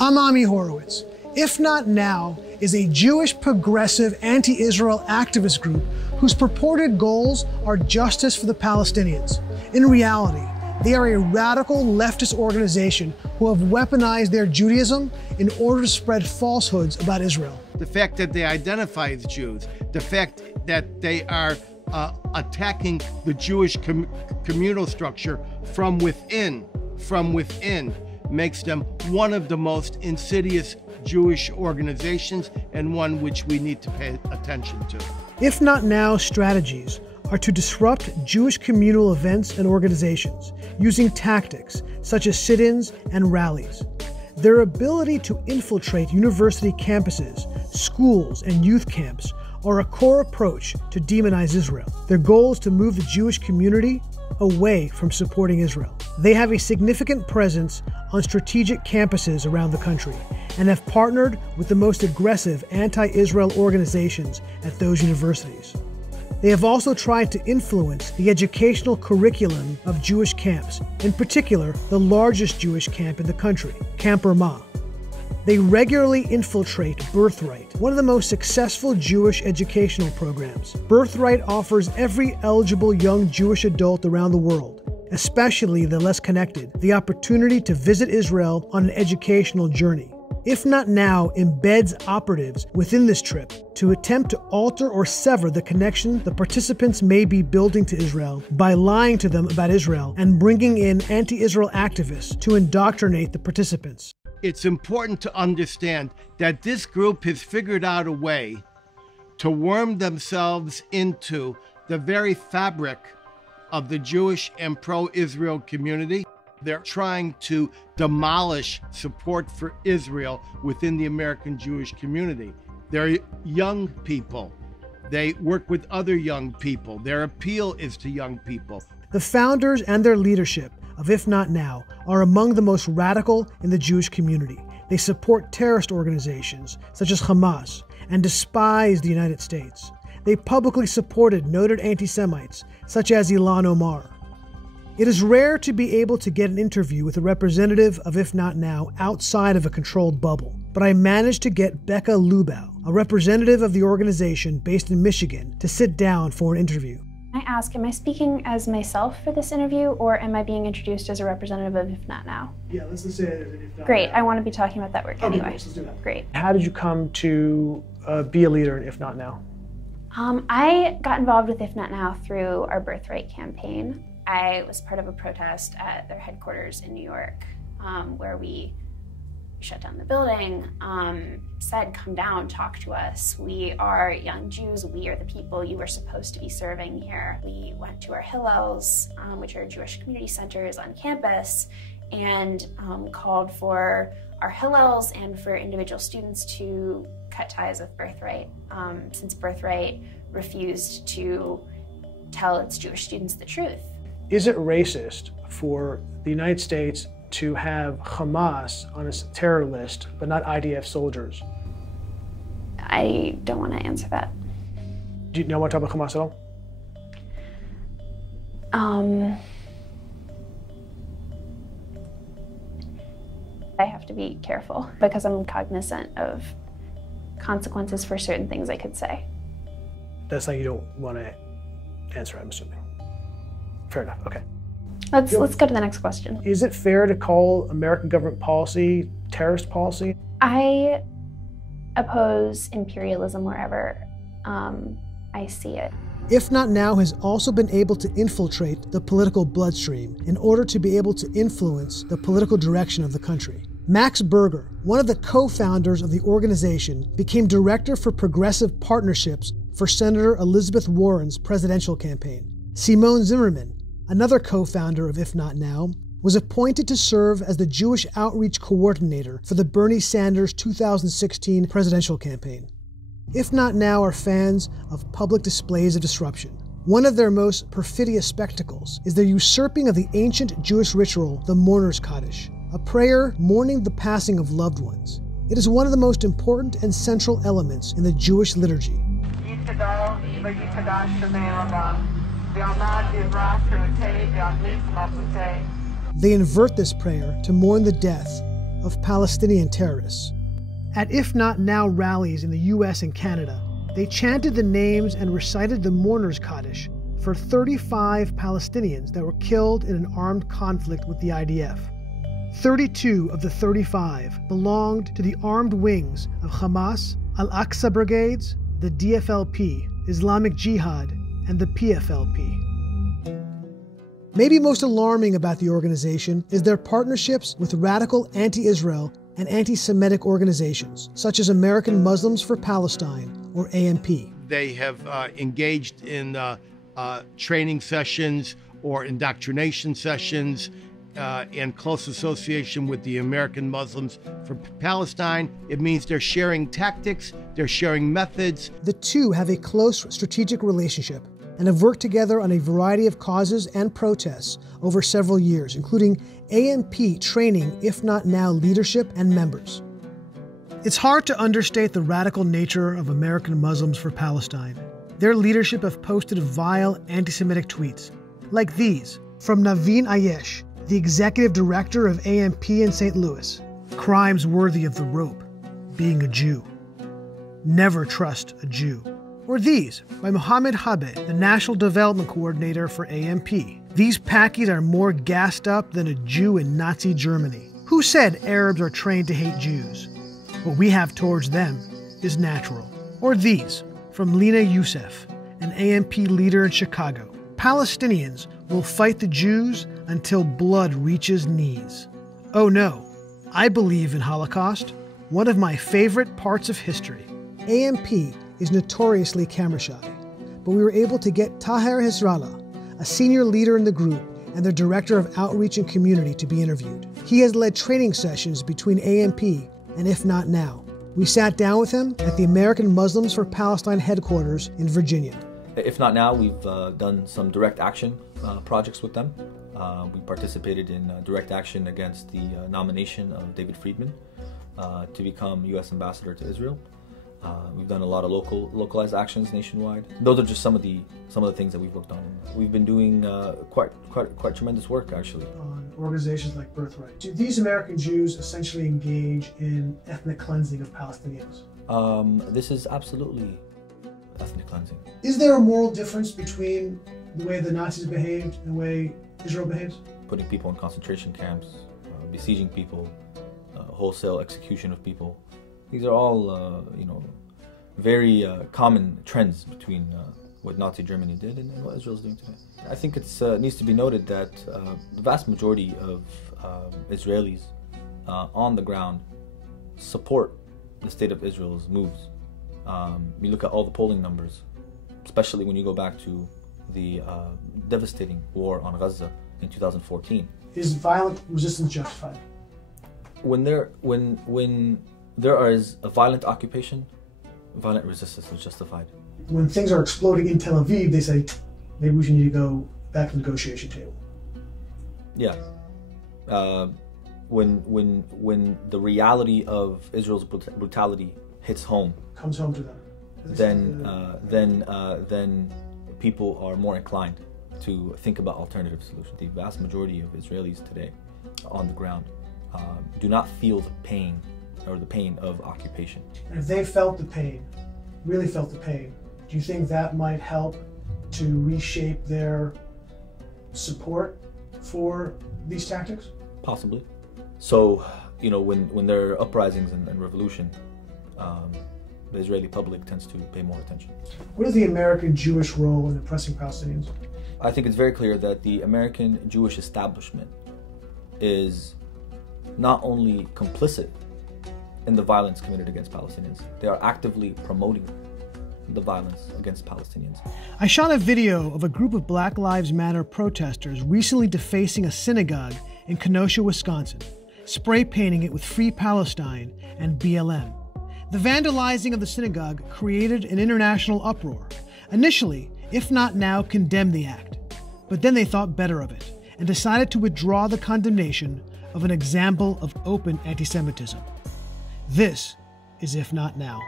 I'm Ami Horowitz. IfNotNow is a Jewish progressive anti-Israel activist group whose purported goals are justice for the Palestinians. In reality, they are a radical leftist organization who have weaponized their Judaism in order to spread falsehoods about Israel. The fact that they identify as Jews, the fact that they are attacking the Jewish communal structure from within, makes them one of the most insidious Jewish organizations and one which we need to pay attention to. IfNotNow's strategies are to disrupt Jewish communal events and organizations using tactics such as sit-ins and rallies. Their ability to infiltrate university campuses, schools, and youth camps are a core approach to demonize Israel. Their goal is to move the Jewish community away from supporting Israel. They have a significant presence on strategic campuses around the country and have partnered with the most aggressive anti-Israel organizations at those universities. They have also tried to influence the educational curriculum of Jewish camps, in particular the largest Jewish camp in the country, Camp Ramah. They regularly infiltrate Birthright, one of the most successful Jewish educational programs. Birthright offers every eligible young Jewish adult around the world, especially the less connected, the opportunity to visit Israel on an educational journey. IfNotNow embeds operatives within this trip to attempt to alter or sever the connection the participants may be building to Israel by lying to them about Israel and bringing in anti-Israel activists to indoctrinate the participants. It's important to understand that this group has figured out a way to worm themselves into the very fabric of the Jewish and pro-Israel community. They're trying to demolish support for Israel within the American Jewish community. They're young people. They work with other young people. Their appeal is to young people. The founders and their leadership of IfNotNow are among the most radical in the Jewish community. They support terrorist organizations such as Hamas and despise the United States. They publicly supported noted anti-Semites such as Ilan Omar. It is rare to be able to get an interview with a representative of IfNotNow outside of a controlled bubble, but I managed to get Becca Lubau, a representative of the organization based in Michigan, to sit down for an interview. I ask, am I speaking as myself for this interview, or am I being introduced as a representative of IfNotNow? Yeah, let's just say IfNotNow. Great, I want to be talking about that work anyway. Let's do that. Great. How did you come to be a leader in IfNotNow? I got involved with IfNotNow through our Birthright campaign. I was part of a protest at their headquarters in New York, where we shut down the building, said, come down, talk to us. We are young Jews. We are the people you are supposed to be serving here. We went to our Hillels, which are Jewish community centers on campus, and called for our Hillels and for individual students to cut ties with Birthright, since Birthright refused to tell its Jewish students the truth. Is it racist for the United States to have Hamas on its terror list, but not IDF soldiers? I don't want to answer that. Do you know what to talk about Hamas at all? I have to be careful because I'm cognizant of consequences for certain things I could say. That's something you don't want to answer, I'm assuming. Fair enough, okay. Let's go to the next question. Is it fair to call American government policy terrorist policy? I oppose imperialism wherever I see it. IfNotNow has also been able to infiltrate the political bloodstream in order to be able to influence the political direction of the country. Max Berger, one of the co-founders of the organization, became director for progressive partnerships for Senator Elizabeth Warren's presidential campaign. Simone Zimmerman, another co-founder of IfNotNow, was appointed to serve as the Jewish outreach coordinator for the Bernie Sanders 2016 presidential campaign. IfNotNow are fans of public displays of disruption. One of their most perfidious spectacles is their usurping of the ancient Jewish ritual, the Mourner's Kaddish, a prayer mourning the passing of loved ones. It is one of the most important and central elements in the Jewish liturgy. They invert this prayer to mourn the death of Palestinian terrorists. At IfNotNow rallies in the US and Canada, they chanted the names and recited the mourners Kaddish for 35 Palestinians that were killed in an armed conflict with the IDF. 32 of the 35 belonged to the armed wings of Hamas, Al-Aqsa Brigades, the DFLP, Islamic Jihad, and the PFLP. Maybe most alarming about the organization is their partnerships with radical anti-Israel and anti-Semitic organizations, such as American Muslims for Palestine, or AMP. They have engaged in training sessions or indoctrination sessions in close association with the American Muslims for Palestine. It means they're sharing tactics, they're sharing methods. The two have a close strategic relationship and have worked together on a variety of causes and protests over several years, including AMP training IfNotNow leadership and members. It's hard to understate the radical nature of American Muslims for Palestine. Their leadership have posted vile anti-Semitic tweets, like these, from Naveen Ayesh, the executive director of AMP in St. Louis. Crimes worthy of the rope, being a Jew. Never trust a Jew. Or these, by Mohammed Habe, the National Development Coordinator for AMP. These Pakis are more gassed up than a Jew in Nazi Germany. Who said Arabs are trained to hate Jews? What we have towards them is natural. Or these, from Lena Youssef, an AMP leader in Chicago. Palestinians will fight the Jews until blood reaches knees. Oh no, I believe in Holocaust, one of my favorite parts of history. AMP is notoriously camera shy, but we were able to get Taher Hisrallah, a senior leader in the group and their director of outreach and community, to be interviewed. He has led training sessions between AMP and IfNotNow. We sat down with him at the American Muslims for Palestine headquarters in Virginia. IfNotNow, we've done some direct action projects with them. We participated in direct action against the nomination of David Friedman to become U.S. ambassador to Israel. We've done a lot of localized actions nationwide. Those are just some of the things that we've worked on. We've been doing quite tremendous work, actually. On organizations like Birthright, do these American Jews essentially engage in ethnic cleansing of Palestinians? This is absolutely ethnic cleansing. Is there a moral difference between the way the Nazis behaved and the way Israel behaves? Putting people in concentration camps, besieging people, wholesale execution of people. These are all, very common trends between what Nazi Germany did and what Israel's doing today. I think it needs to be noted that the vast majority of Israelis on the ground support the state of Israel's moves. You look at all the polling numbers, especially when you go back to the devastating war on Gaza in 2014. Is violent resistance justified? When there is a violent occupation, violent resistance is justified. When things are exploding in Tel Aviv, they say, maybe we should need to go back to the negotiation table. Yeah. When the reality of Israel's brutality hits home, comes home to them, then people are more inclined to think about alternative solutions. The vast majority of Israelis today on the ground do not feel the pain of occupation. And if they felt the pain, really felt the pain, do you think that might help to reshape their support for these tactics? Possibly. So, when there are uprisings and revolution, the Israeli public tends to pay more attention. What is the American Jewish role in oppressing Palestinians? I think it's very clear that the American Jewish establishment is not only complicit in the violence committed against Palestinians, they are actively promoting the violence against Palestinians. I shot a video of a group of Black Lives Matter protesters recently defacing a synagogue in Kenosha, Wisconsin, spray painting it with Free Palestine and BLM. The vandalizing of the synagogue created an international uproar. Initially, IfNotNow condemned the act, but then they thought better of it and decided to withdraw the condemnation of an example of open anti-Semitism. This is IfNotNow.